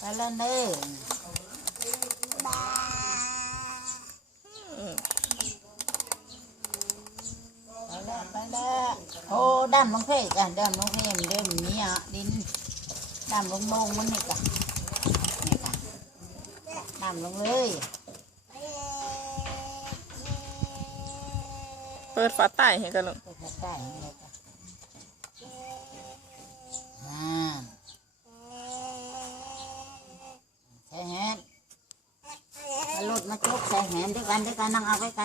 แล้วเด้อไปแล้วไปแล้วโอ้ดำลงเพจ้ะดำลงเพมเดิมนี้อะดินดำลงโมงมันนี่กะนี่กะดำลงเลยเปิดฝาใต้ให้กันลูกไปทักได้เลยจ้ะอ่าใช่แฮนมาลุด มาจุกใส่แหนด้วยกันด้วยกันนั่งเอาไว้กั